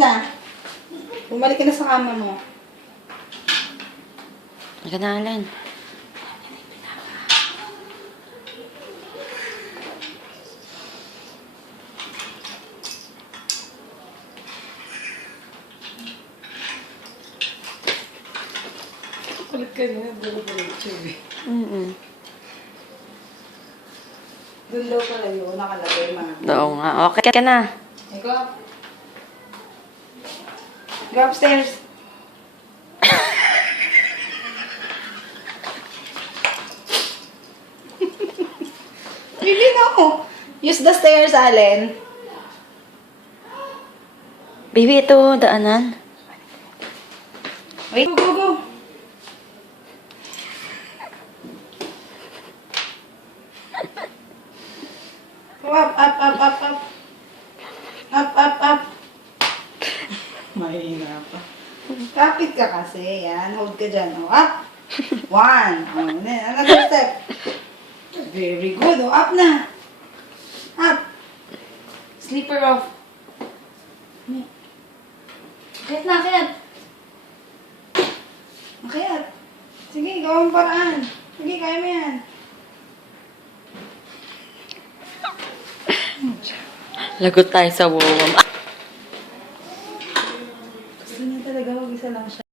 na. Bumalik ka na sa kama mo. Halika na, Alan. Kulit ka na, buro-buro eh. Doon daw pala yun, nakalagay mga. Oo nga. Okay ka na. Hey, go up. Go upstairs. Really, no. Use the stairs, Allen. Baby, ito, daanan. Wait, go, go, go. Go up, up, up, up, up. Up, up, up. Mahina pa. Kapit ka kasi. Yan, hold ka dyan. Oh, up. 1. Oh, another step. Very good. Oh, up na. Up. Slipper off. Kayat na, kayat. Makayat. Sige, gawang paraan. Sige, kaya mo yan. Lagot tayo sa wawam.